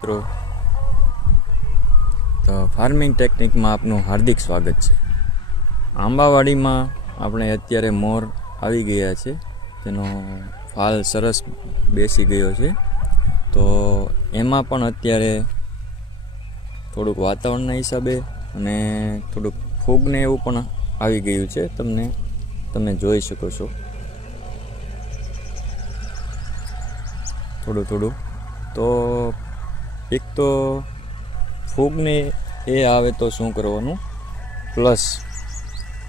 મિત્રો તો ફાર્મિંગ ટેકનિકમાં આપનું હાર્દિક સ્વાગત છે। આંબાવાડીમાં આપણે અત્યારે મોર આવી ગયા છે, તેનો ફાલ સરસ બેસી ગયો છે। તો એમાં પણ અત્યારે થોડુંક વાતાવરણના હિસાબે અને થોડુંક ફૂગને એવું પણ આવી ગયું છે, તમે જોઈ શકો છો થોડું। તો એક તો ફૂગને એ આવે તો શું કરવાનું, પ્લસ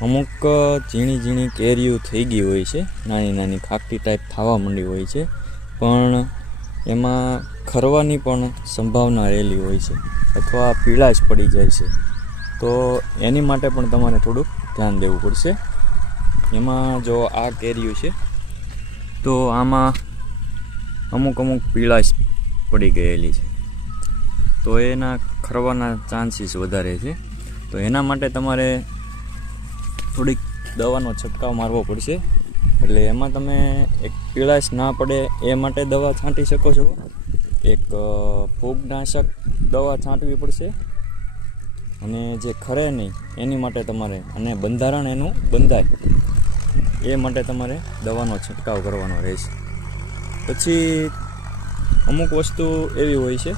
અમુક ઝીણી કેરીઓ થઈ ગઈ હોય છે, નાની ખાખટી ટાઈપ થવા માંડી હોય છે, પણ એમાં ખરવાની પણ સંભાવના રહેલી હોય છે અથવા પીળાશ પડી જાય છે। તો એની માટે પણ તમારે થોડુંક ધ્યાન દેવું પડશે। એમાં જો આ કેરીઓ છે તો આમાં અમુક પીળાશ પડી ગયેલી છે, તો એના ખરવાના ચાન્સીસ વધારે છે। તો એના માટે તમારે થોડીક દવાનો છંટકાવ મારવો પડશે, એટલે એમાં તમે એક પીળાશ ના પડે એ માટે દવા છાંટી શકો છો, એક ફૂગનાશક દવા છાંટવી પડશે, અને જે ખરે નહીં એની માટે તમારે, અને બંધારણ એનું બંધાય એ માટે તમારે દવાનો છંટકાવ કરવાનો રહેશે। પછી અમુક વસ્તુ એવી હોય છે